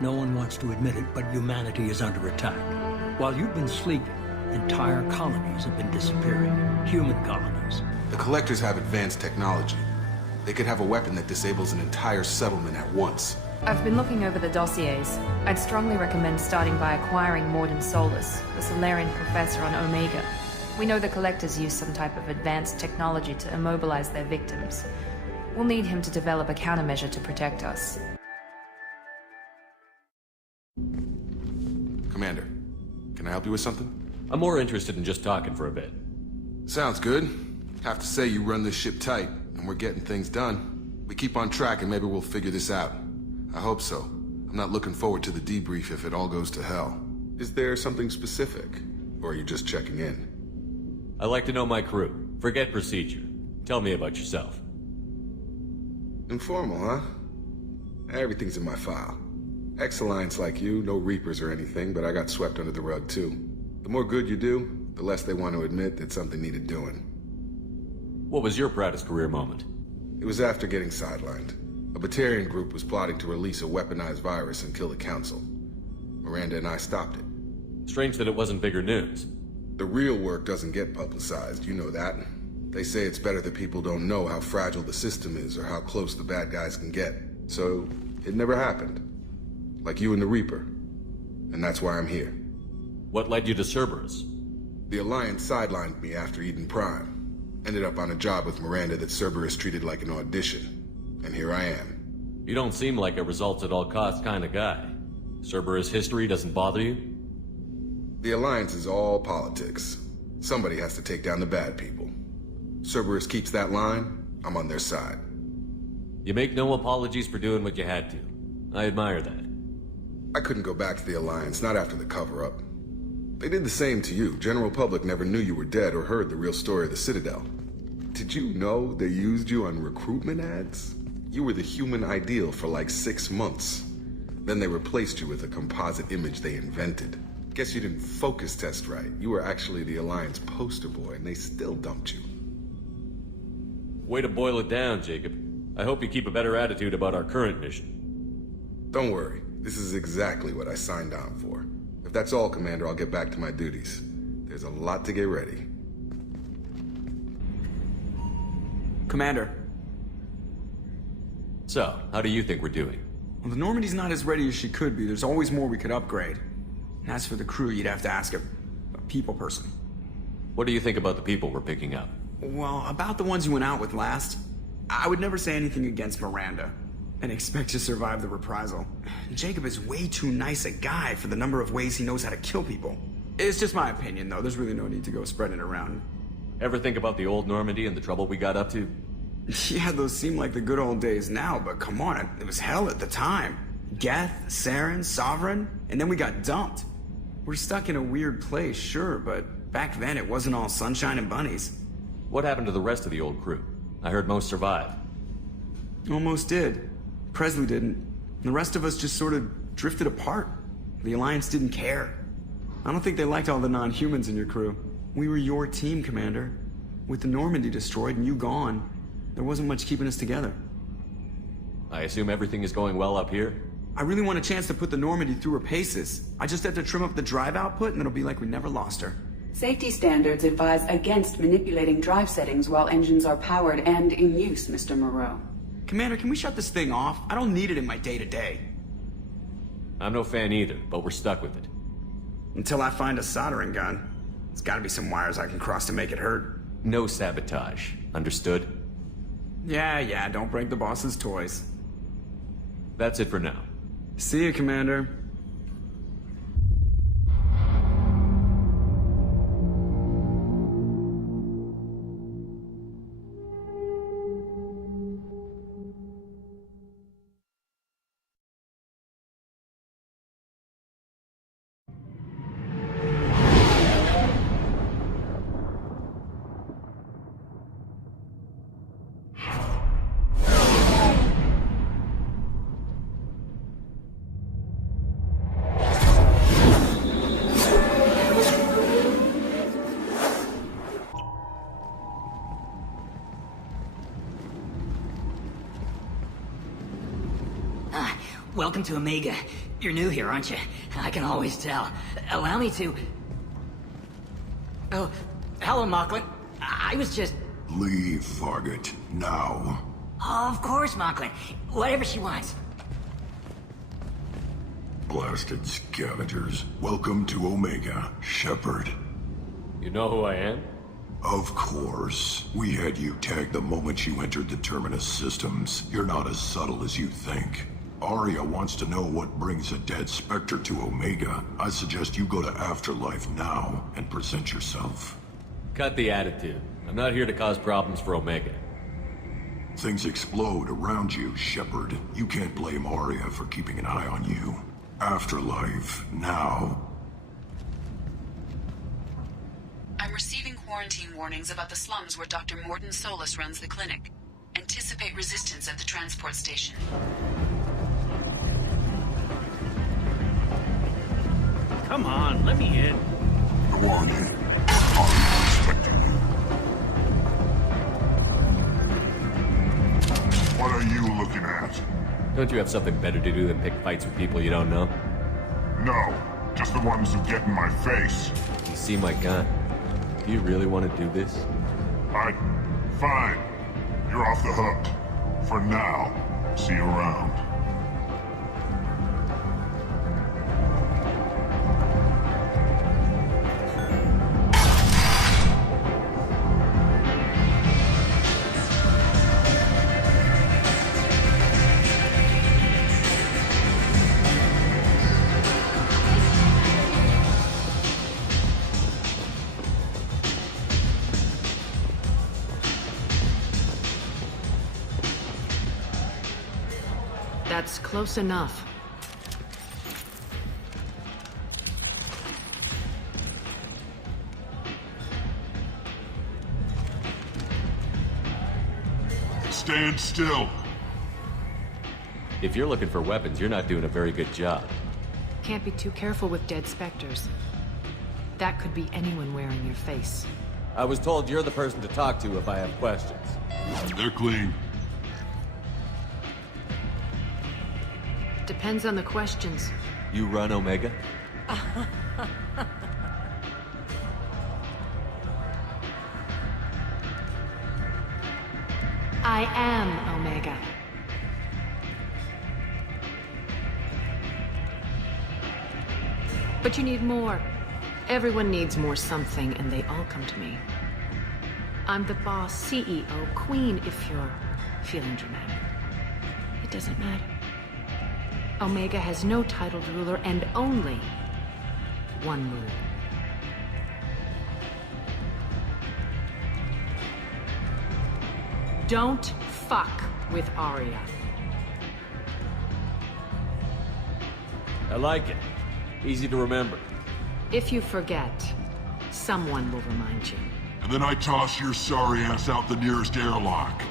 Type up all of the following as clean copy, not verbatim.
No one wants to admit it, but humanity is under attack. While you've been sleeping, entire colonies have been disappearing. Human colonies. The Collectors have advanced technology. They could have a weapon that disables an entire settlement at once. I've been looking over the dossiers. I'd strongly recommend starting by acquiring Morden Solus, the Solarian professor on Omega. We know the Collectors use some type of advanced technology to immobilize their victims. We'll need him to develop a countermeasure to protect us. Commander, can I help you with something? I'm more interested in just talking for a bit. Sounds good. Have to say you run this ship tight, and we're getting things done. We keep on track and maybe we'll figure this out. I hope so. I'm not looking forward to the debrief if it all goes to hell. Is there something specific? Or are you just checking in? I like to know my crew. Forget procedure. Tell me about yourself. Informal, huh? Everything's in my file. Ex-Alliance like you, no Reapers or anything, but I got swept under the rug too. The more good you do, the less they want to admit that something needed doing. What was your proudest career moment? It was after getting sidelined. A Batarian group was plotting to release a weaponized virus and kill the Council. Miranda and I stopped it. Strange that it wasn't bigger news. The real work doesn't get publicized, you know that. They say it's better that people don't know how fragile the system is or how close the bad guys can get. So, it never happened. Like you and the Reaper. And that's why I'm here. What led you to Cerberus? The Alliance sidelined me after Eden Prime. Ended up on a job with Miranda that Cerberus treated like an audition. And here I am. You don't seem like a results-at-all-costs kind of guy. Cerberus history doesn't bother you? The Alliance is all politics. Somebody has to take down the bad people. Cerberus keeps that line, I'm on their side. You make no apologies for doing what you had to. I admire that. I couldn't go back to the Alliance, not after the cover-up. They did the same to you. General public never knew you were dead or heard the real story of the Citadel. Did you know they used you on recruitment ads? You were the human ideal for like 6 months. Then they replaced you with a composite image they invented. Guess you didn't focus test right. You were actually the Alliance poster boy, and they still dumped you. Way to boil it down, Jacob. I hope you keep a better attitude about our current mission. Don't worry. This is exactly what I signed on for. If that's all, Commander, I'll get back to my duties. There's a lot to get ready. Commander. So, how do you think we're doing? Well, the Normandy's not as ready as she could be. There's always more we could upgrade. And as for the crew, you'd have to ask a people person. What do you think about the people we're picking up? Well, about the ones you went out with last, I would never say anything against Miranda and expect to survive the reprisal. Jacob is way too nice a guy for the number of ways he knows how to kill people. It's just my opinion, though. There's really no need to go spreading it around. Ever think about the old Normandy and the trouble we got up to? Yeah, those seem like the good old days now, but come on, it was hell at the time. Geth, Saren, Sovereign, and then we got dumped. We're stuck in a weird place, sure, but back then it wasn't all sunshine and bunnies. What happened to the rest of the old crew? I heard most survived. Almost did. Presley didn't. The rest of us just sort of drifted apart. The Alliance didn't care. I don't think they liked all the non-humans in your crew. We were your team, Commander. With the Normandy destroyed and you gone, there wasn't much keeping us together. I assume everything is going well up here? I really want a chance to put the Normandy through her paces. I just have to trim up the drive output and it'll be like we never lost her. Safety standards advise against manipulating drive settings while engines are powered and in use, Mr. Moreau. Commander, can we shut this thing off? I don't need it in my day-to-day. I'm no fan either, but we're stuck with it. Until I find a soldering gun. There's gotta be some wires I can cross to make it hurt. No sabotage. Understood? Yeah, don't break the boss's toys. That's it for now. See you, Commander. Welcome to Omega. You're new here, aren't you? I can always tell. Allow me to... Oh, hello, Mocklin. I was just... Leave, Fargate. Now. Of course, Mocklin. Whatever she wants. Blasted scavengers. Welcome to Omega, Shepard. You know who I am? Of course. We had you tagged the moment you entered the Terminus systems. You're not as subtle as you think. Arya wants to know what brings a dead Spectre to Omega. I suggest you go to Afterlife now and present yourself. Cut the attitude. I'm not here to cause problems for Omega. Things explode around you, Shepard. You can't blame Arya for keeping an eye on you. Afterlife, now. I'm receiving quarantine warnings about the slums where Dr. Morden Solus runs the clinic. Anticipate resistance at the transport station. Come on, let me in. Go on in. I'm expecting you. What are you looking at? Don't you have something better to do than pick fights with people you don't know? No, just the ones who get in my face. You see my gun. Do you really want to do this? Fine. You're off the hook. For now. See you around. That's close enough. Stand still. If you're looking for weapons, you're not doing a very good job. Can't be too careful with dead specters. That could be anyone wearing your face. I was told you're the person to talk to if I have questions. They're clean. Depends on the questions. You run Omega? I am Omega. But you need more. Everyone needs more something, and they all come to me. I'm the boss, CEO, queen, if you're feeling dramatic. It doesn't matter. Omega has no titled ruler and only one rule. Don't fuck with Arya. I like it. Easy to remember. If you forget, someone will remind you. And then I toss your sorry ass out the nearest airlock.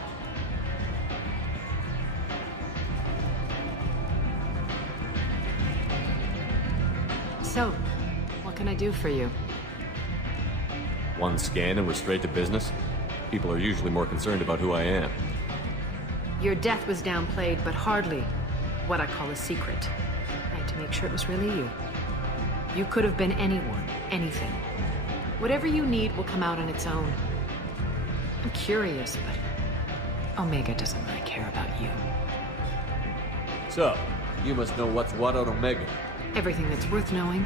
So, what can I do for you? One scan and we're straight to business? People are usually more concerned about who I am. Your death was downplayed, but hardly what I call a secret. I had to make sure it was really you. You could have been anyone, anything. Whatever you need will come out on its own. I'm curious, but Omega doesn't really care about you. So, you must know what's what on Omega. Everything that's worth knowing.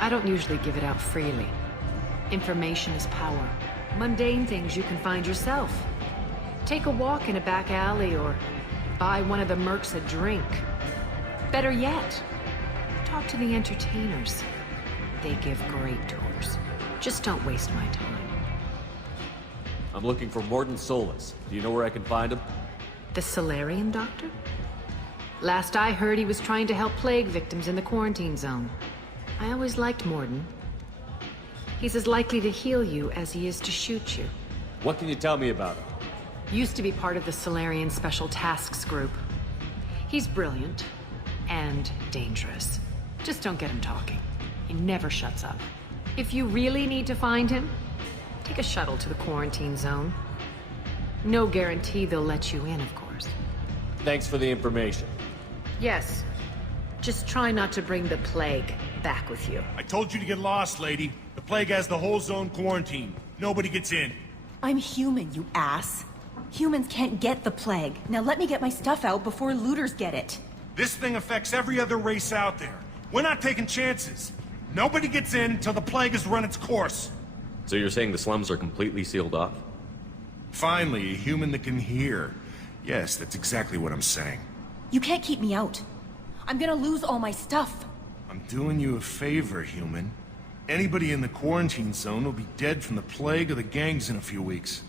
I don't usually give it out freely. Information is power. Mundane things you can find yourself. Take a walk in a back alley or buy one of the mercs a drink. Better yet, talk to the entertainers. They give great tours. Just don't waste my time. I'm looking for Morden Solus. Do you know where I can find him? The Solarian doctor? Last I heard, he was trying to help plague victims in the quarantine zone. I always liked Morden. He's as likely to heal you as he is to shoot you. What can you tell me about him? Used to be part of the Solarian Special Tasks Group. He's brilliant and dangerous. Just don't get him talking. He never shuts up. If you really need to find him, take a shuttle to the quarantine zone. No guarantee they'll let you in, of course. Thanks for the information. Yes, Just try not to bring the plague back with you. I told you to get lost, lady. The plague has the whole zone quarantined. Nobody gets in. I'm human, you ass. Humans can't get the plague. Now let me get my stuff out before looters get it. This thing affects every other race out there. We're not taking chances. Nobody gets in until the plague has run its course. So you're saying the slums are completely sealed off? Finally, a human that can hear. Yes, that's exactly what I'm saying. You can't keep me out. I'm gonna lose all my stuff. I'm doing you a favor, human. Anybody in the quarantine zone will be dead from the plague or the gangs in a few weeks.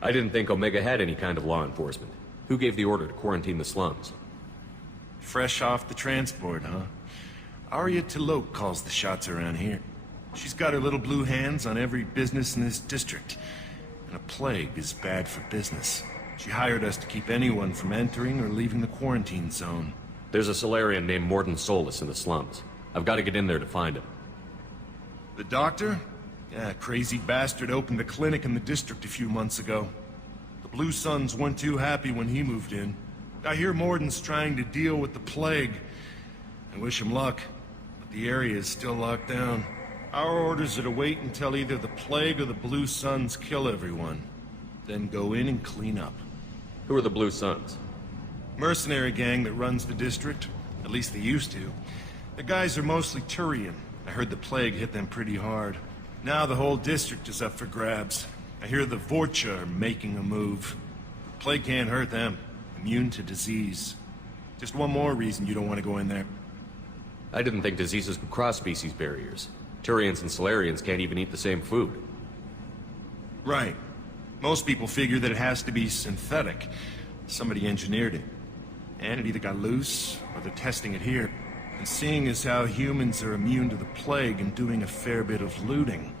I didn't think Omega had any kind of law enforcement. Who gave the order to quarantine the slums? Fresh off the transport, huh? Arya T'Loak calls the shots around here. She's got her little blue hands on every business in this district. And a plague is bad for business. She hired us to keep anyone from entering or leaving the quarantine zone. There's a Solarian named Morden Solus in the slums. I've got to get in there to find him. The doctor? Yeah, crazy bastard opened a clinic in the district a few months ago. The Blue Suns weren't too happy when he moved in. I hear Morden's trying to deal with the plague. I wish him luck, but the area is still locked down. Our orders are to wait until either the plague or the Blue Suns kill everyone. Then go in and clean up. Who are the Blue Suns? Mercenary gang that runs the district. At least they used to. The guys are mostly Turian. I heard the plague hit them pretty hard. Now the whole district is up for grabs. I hear the Vorcha are making a move. Plague can't hurt them. Immune to disease. Just one more reason you don't want to go in there. I didn't think diseases could cross species barriers. Turians and Solarians can't even eat the same food. Right. Most people figure that it has to be synthetic. Somebody engineered it. And it either got loose, or they're testing it here. And seeing as how humans are immune to the plague and doing a fair bit of looting,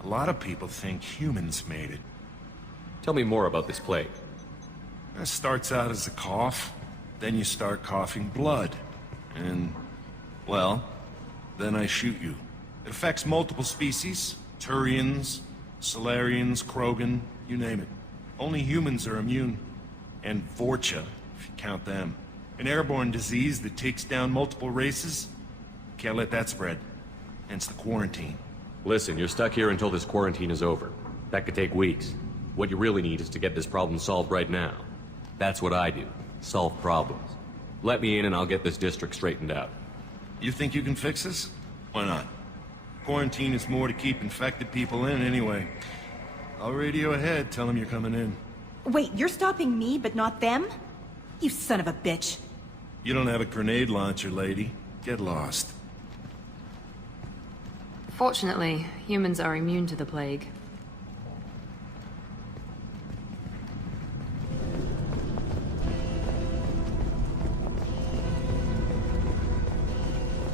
a lot of people think humans made it. Tell me more about this plague. It starts out as a cough, then you start coughing blood. And, well, then I shoot you. It affects multiple species. Turians, Solarians, Krogan, you name it. Only humans are immune. And Vorcha, if you count them. An airborne disease that takes down multiple races. Can't let that spread. Hence the quarantine. Listen, you're stuck here until this quarantine is over. That could take weeks. What you really need is to get this problem solved right now. That's what I do. Solve problems. Let me in and I'll get this district straightened out. You think you can fix this? Why not? Quarantine is more to keep infected people in anyway. I'll radio ahead, tell them you're coming in. Wait, you're stopping me, but not them? You son of a bitch. You don't have a grenade launcher, lady. Get lost. Fortunately, humans are immune to the plague.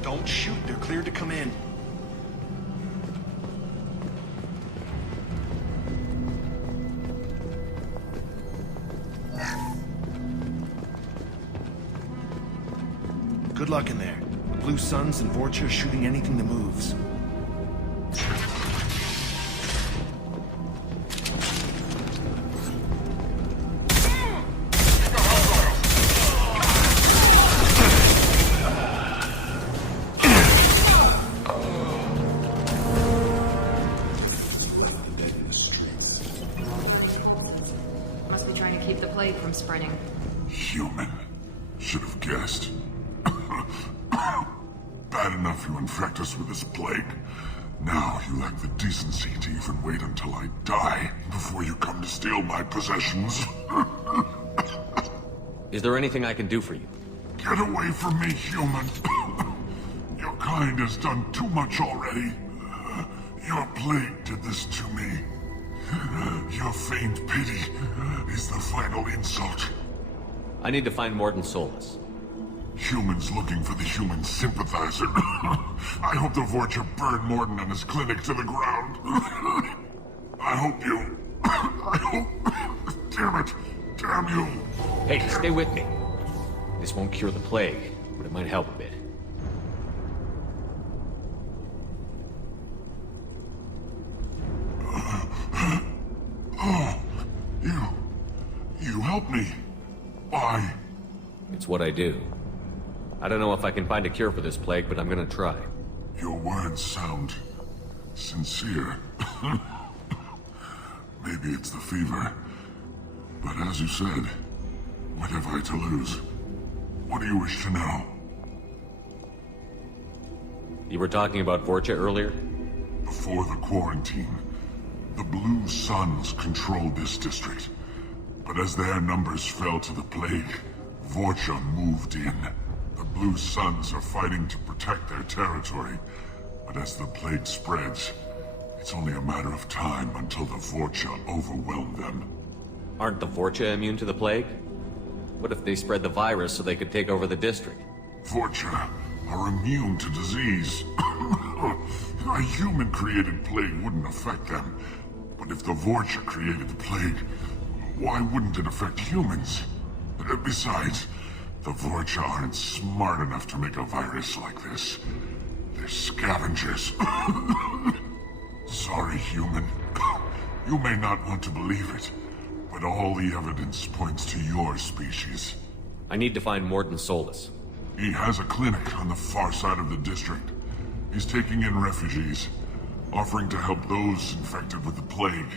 Don't shoot, they're cleared to come in. Good luck in there. The Blue Suns and Vorcha are shooting anything that moves. Must be trying to keep the plague from spreading. Human. Should have guessed. Bad enough you infect us with this plague. Now you lack the decency to even wait until I die before you come to steal my possessions. Is there anything I can do for you? Get away from me, human. Your kind has done too much already. Your plague did this to me. Your feigned pity is the final insult. I need to find Morden Solus. Humans looking for the human sympathizer. I hope the Vorcha burned Morden and his clinic to the ground. I hope... Damn it. Damn you. Hey, stay with me. This won't cure the plague, but it might help a bit. Oh, you helped me. Why? It's what I do. I don't know if I can find a cure for this plague, but I'm gonna try. Your words sound sincere. Maybe it's the fever. But as you said, what have I to lose? What do you wish to know? You were talking about Vorcha earlier? Before the quarantine, the Blue Suns controlled this district. But as their numbers fell to the plague, Vorcha moved in. The Blue Suns are fighting to protect their territory. But as the plague spreads, it's only a matter of time until the Vorcha overwhelm them. Aren't the Vorcha immune to the plague? What if they spread the virus so they could take over the district? Vorcha are immune to disease. A human-created plague wouldn't affect them. But if the Vorcha created the plague, why wouldn't it affect humans? Besides, the Vorcha aren't smart enough to make a virus like this. They're scavengers. Sorry, human. You may not want to believe it, but all the evidence points to your species. I need to find Morden Solus. He has a clinic on the far side of the district. He's taking in refugees, offering to help those infected with the plague.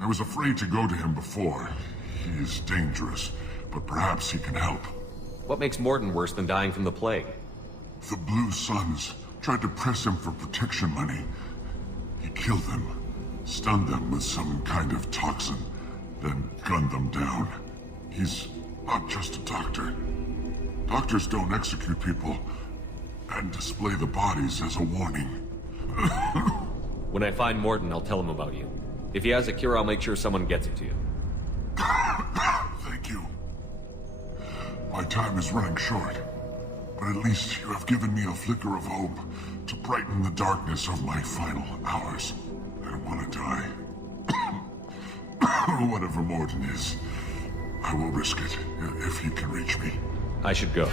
I was afraid to go to him before. He is dangerous, but perhaps he can help. What makes Morden worse than dying from the plague? The Blue Suns tried to press him for protection money. He killed them, stunned them with some kind of toxin, then gunned them down. He's not just a doctor. Doctors don't execute people and display the bodies as a warning. When I find Morden, I'll tell him about you. If he has a cure, I'll make sure someone gets it to you. Thank you. My time is running short, but at least you have given me a flicker of hope to brighten the darkness of my final hours. I don't want to die. Whatever Morden is, I will risk it if he can reach me. I should go.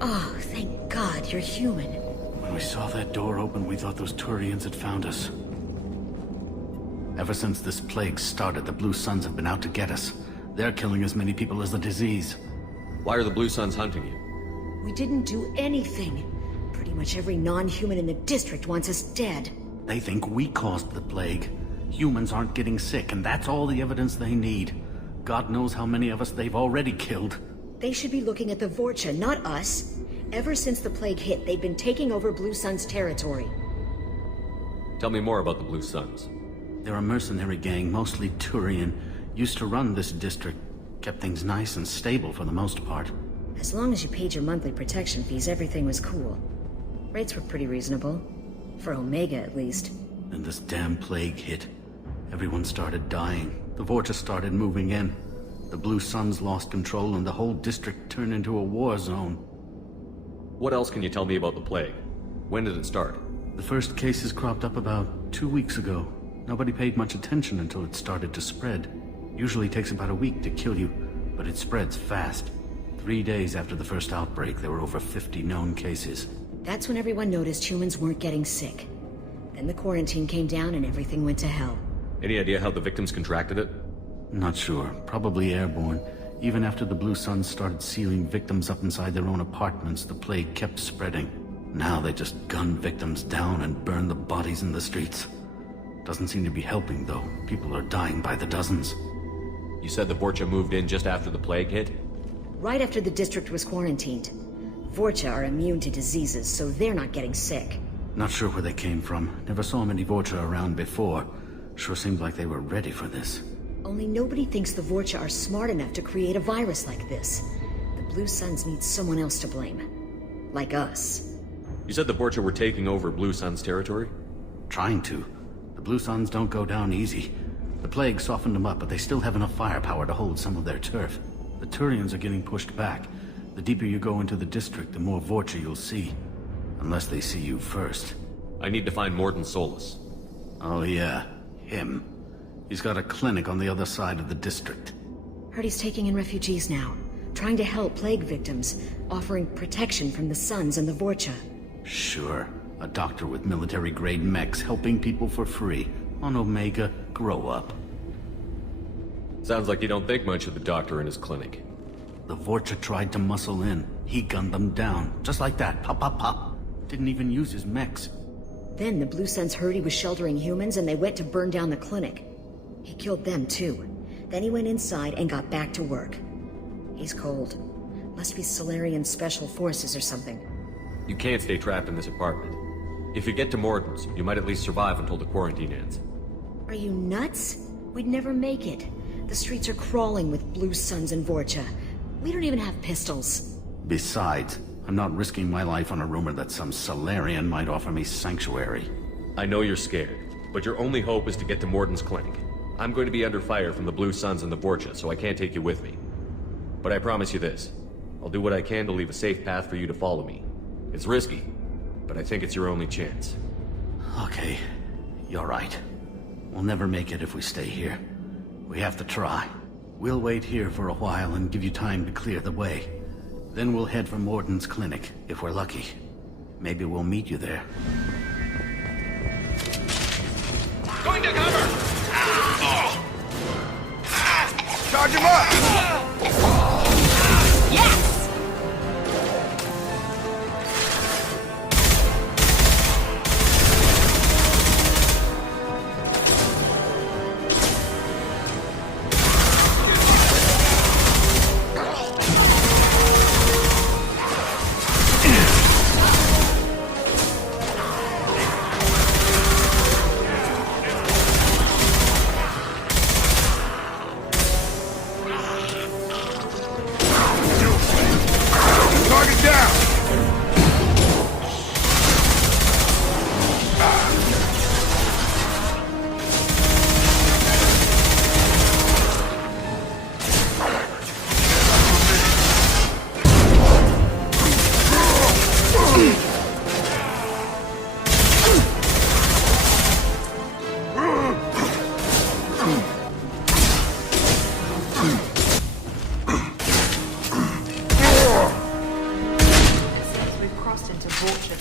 Oh, thank God you're human. When we saw that door open, we thought those Turians had found us. Ever since this plague started, the Blue Suns have been out to get us. They're killing as many people as the disease. Why are the Blue Suns hunting you? We didn't do anything. Pretty much every non-human in the district wants us dead. They think we caused the plague. Humans aren't getting sick, and that's all the evidence they need. God knows how many of us they've already killed. They should be looking at the Vorcha, not us. Ever since the plague hit, they've been taking over Blue Sun's territory. Tell me more about the Blue Suns. They're a mercenary gang, mostly Turian. Used to run this district. Kept things nice and stable for the most part. As long as you paid your monthly protection fees, everything was cool. Rates were pretty reasonable. For Omega, at least. Then this damn plague hit. Everyone started dying. The Vorcha started moving in. The Blue Suns lost control and the whole district turned into a war zone. What else can you tell me about the plague? When did it start? The first cases cropped up about 2 weeks ago. Nobody paid much attention until it started to spread. Usually takes about a week to kill you, but it spreads fast. 3 days after the first outbreak, there were over 50 known cases. That's when everyone noticed humans weren't getting sick. Then the quarantine came down and everything went to hell. Any idea how the victims contracted it? Not sure. Probably airborne. Even after the Blue Suns started sealing victims up inside their own apartments, the plague kept spreading. Now they just gun victims down and burn the bodies in the streets. Doesn't seem to be helping, though. People are dying by the dozens. You said the Vorcha moved in just after the plague hit? Right after the district was quarantined. Vorcha are immune to diseases, so they're not getting sick. Not sure where they came from. Never saw many Vorcha around before. Sure seemed like they were ready for this. Only nobody thinks the Vorcha are smart enough to create a virus like this. The Blue Suns need someone else to blame. Like us. You said the Vorcha were taking over Blue Sun's territory? Trying to. The Blue Suns don't go down easy. The plague softened them up, but they still have enough firepower to hold some of their turf. The Turians are getting pushed back. The deeper you go into the district, the more Vorcha you'll see. Unless they see you first. I need to find Morden Solus. Oh yeah, him. He's got a clinic on the other side of the district. Heard he's taking in refugees now. Trying to help plague victims. Offering protection from the Suns and the Vorcha. Sure. A doctor with military-grade mechs helping people for free. On Omega, grow up. Sounds like you don't think much of the doctor in his clinic. The Vorcha tried to muscle in. He gunned them down. Just like that. Pop, pop, pop. Didn't even use his mechs. Then the Blue Suns heard he was sheltering humans and they went to burn down the clinic. He killed them too. Then he went inside and got back to work. He's cold. Must be Solarian Special Forces or something. You can't stay trapped in this apartment. If you get to Morton's, you might at least survive until the quarantine ends. Are you nuts? We'd never make it. The streets are crawling with Blue Suns and Vorcha. We don't even have pistols. Besides, I'm not risking my life on a rumor that some Solarian might offer me sanctuary. I know you're scared, but your only hope is to get to Morton's clinic. I'm going to be under fire from the Blue Suns and the Vorcha, so I can't take you with me. But I promise you this. I'll do what I can to leave a safe path for you to follow me. It's risky, but I think it's your only chance. Okay, you're right. We'll never make it if we stay here. We have to try. We'll wait here for a while and give you time to clear the way. Then we'll head for Morton's clinic, if we're lucky. Maybe we'll meet you there. Going to cover! Charge him up! Yes!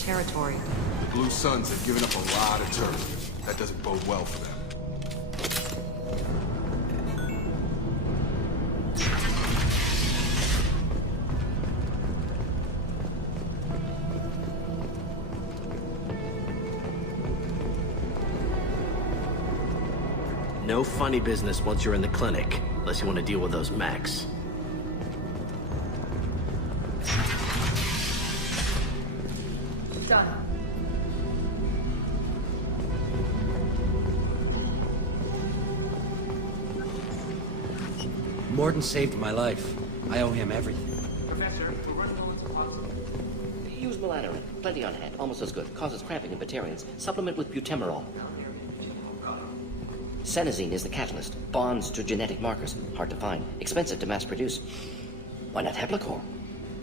Territory. The Blue Suns have given up a lot of turf. That doesn't bode well for them. No funny business once you're in the clinic, unless you want to deal with those mechs. Done. Morton saved my life. I owe him everything. Professor, use melanorin. Plenty on hand. Almost as good. Causes cramping in Batarians. Supplement with butemerol. Senesine is the catalyst. Bonds to genetic markers. Hard to find. Expensive to mass produce. Why not Heplicor?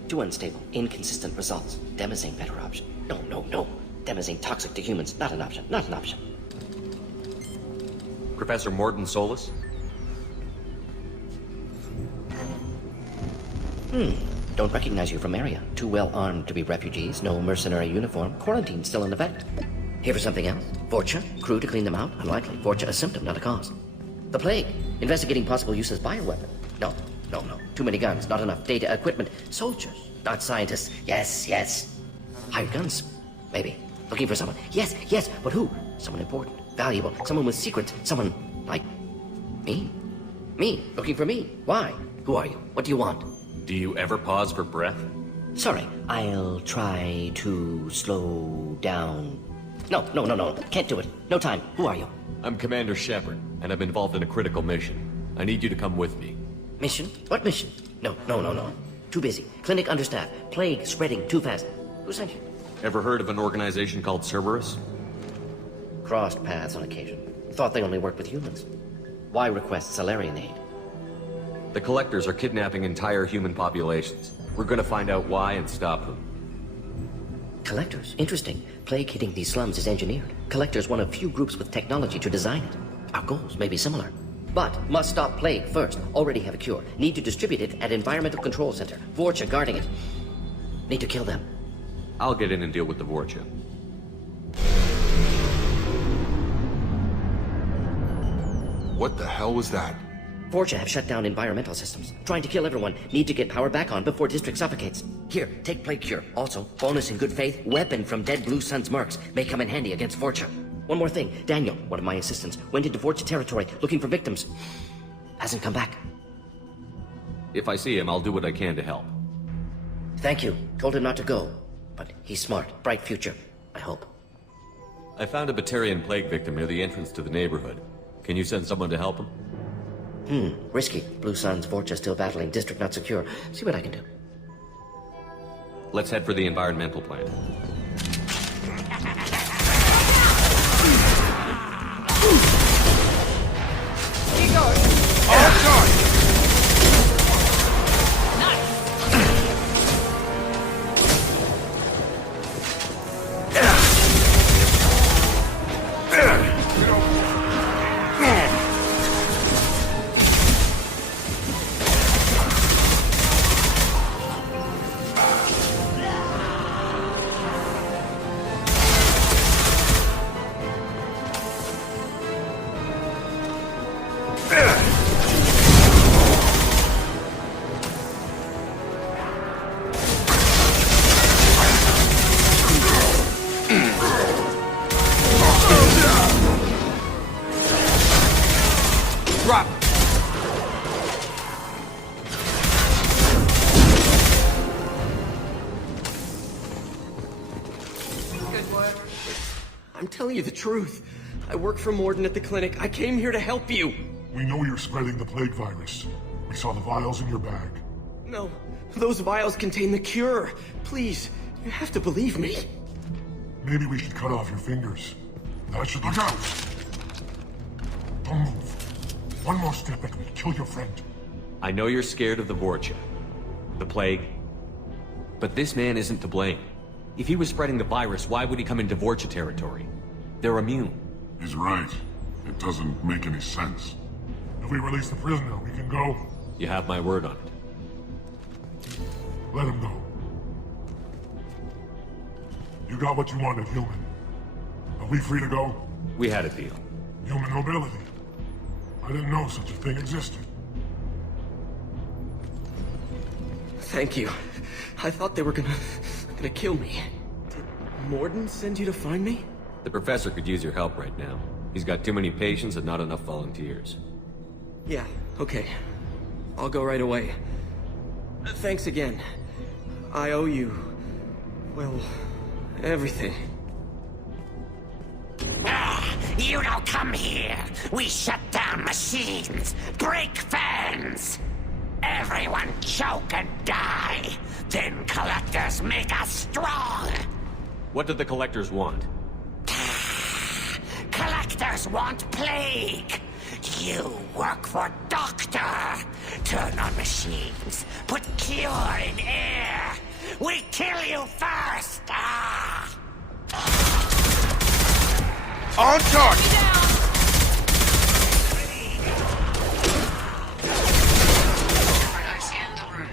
Too unstable. Inconsistent results. Demazine better option. No. Demazine toxic to humans. Not an option. Not an option. Professor Morton Solus? Don't recognize you from area. Too well armed to be refugees. No mercenary uniform. Quarantine still in effect. Here for something else? Vorcha? Crew to clean them out? Unlikely. Vorcha a symptom, not a cause. The plague? Investigating possible use as bioweapon? No. Too many guns. Not enough data, equipment. Soldiers, not scientists. Yes. Hired guns? Maybe. Looking for someone. Yes. But who? Someone important. Valuable. Someone with secrets. Someone like me? Me? Looking for me? Why? Who are you? What do you want? Do you ever pause for breath? Sorry, I'll try to slow down. No. Can't do it. No time. Who are you? I'm Commander Shepard, and I'm involved in a critical mission. I need you to come with me. Mission? What mission? No. Too busy. Clinic understaffed. Plague spreading too fast. Who sent you? Ever heard of an organization called Cerberus? Crossed paths on occasion. Thought they only worked with humans. Why request Solarian aid? The Collectors are kidnapping entire human populations. We're gonna find out why and stop them. Collectors? Interesting. Plague hitting these slums is engineered. Collectors one of few groups with technology to design it. Our goals may be similar. But must stop plague first. Already have a cure. Need to distribute it at Environmental Control Center. Vorcha guarding it. Need to kill them. I'll get in and deal with the Vorcha. What the hell was that? Forja have shut down environmental systems. Trying to kill everyone. Need to get power back on before District suffocates. Here, take Plague Cure. Also, bonus in good faith, weapon from dead Blue Sun's mercs. May come in handy against Forja. One more thing. Daniel, one of my assistants, went into Forja territory looking for victims. Hasn't come back. If I see him, I'll do what I can to help. Thank you. Told him not to go. But he's smart. Bright future. I hope. I found a Batarian plague victim near the entrance to the neighborhood. Can you send someone to help him? Risky. Blue Sun's Forja still battling. District not secure. See what I can do. Let's head for the environmental plant. He goes. All done. Drop. Good work. I'm telling you the truth. I work for Morden at the clinic. I came here to help you. We know you're spreading the plague virus. We saw the vials in your bag. No, those vials contain the cure. Please, you have to believe me. Maybe we should cut off your fingers. That should look out! Don't move. One more step and we'll kill your friend. I know you're scared of the Vorcha, the plague, but this man isn't to blame. If he was spreading the virus, why would he come into Vorcha territory? They're immune. He's right. It doesn't make any sense. If we release the prisoner, we can go. You have my word on it. Let him go. You got what you wanted, human. Are we free to go? We had a deal. Human mobility. I didn't know such a thing existed. Thank you. I thought they were gonna kill me. Did Morden send you to find me? The professor could use your help right now. He's got too many patients and not enough volunteers. Yeah, okay. I'll go right away. Thanks again. I owe you... well, everything. You don't come here. We shut down machines, break fans. Everyone choke and die. Then collectors make us strong. What do the collectors want? Collectors want plague. You work for Doctor. Turn on machines. Put cure in air. We kill you first. On target. I scanned the room.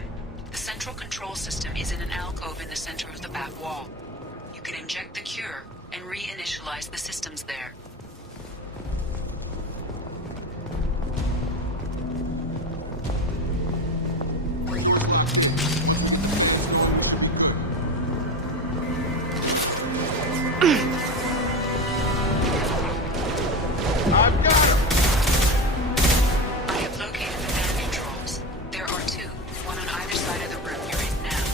The central control system is in an alcove in the center of the back wall. You can inject the cure and reinitialize the systems there. I've got him! I have located the fan controls. There are two, one on either side of the room you're in now.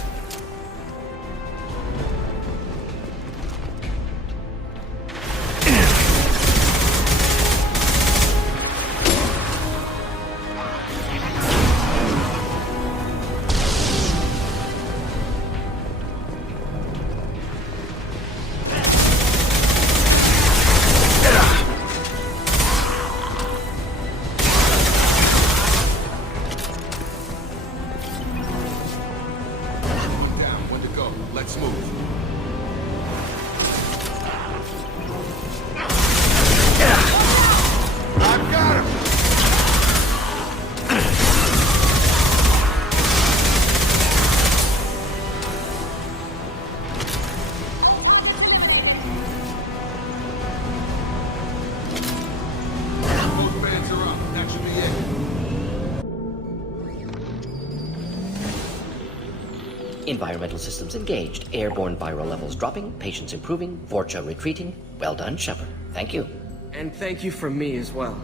Environmental systems engaged. Airborne viral levels dropping. Patients improving. Vorcha retreating. Well done, Shepard. Thank you. And thank you from me as well.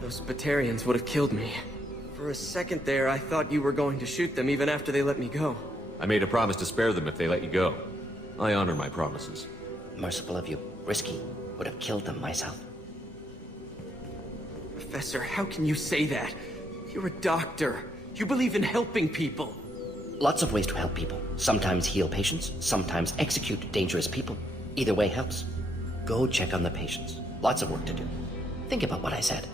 Those Batarians would have killed me. For a second there, I thought you were going to shoot them even after they let me go. I made a promise to spare them if they let you go. I honor my promises. Merciful of you. Risky. Would have killed them myself. Professor, how can you say that? You're a doctor. You believe in helping people. Lots of ways to help people. Sometimes heal patients, sometimes execute dangerous people. Either way helps. Go check on the patients. Lots of work to do. Think about what I said.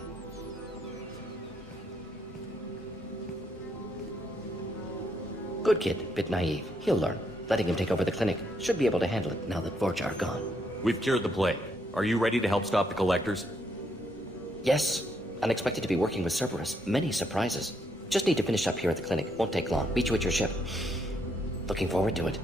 Good kid, bit naive. He'll learn. Letting him take over the clinic. Should be able to handle it now that Vorcha are gone. We've cured the plague. Are you ready to help stop the collectors? Yes. Unexpected to be working with Cerberus. Many surprises. Just need to finish up here at the clinic. Won't take long. Meet you at your ship. Looking forward to it.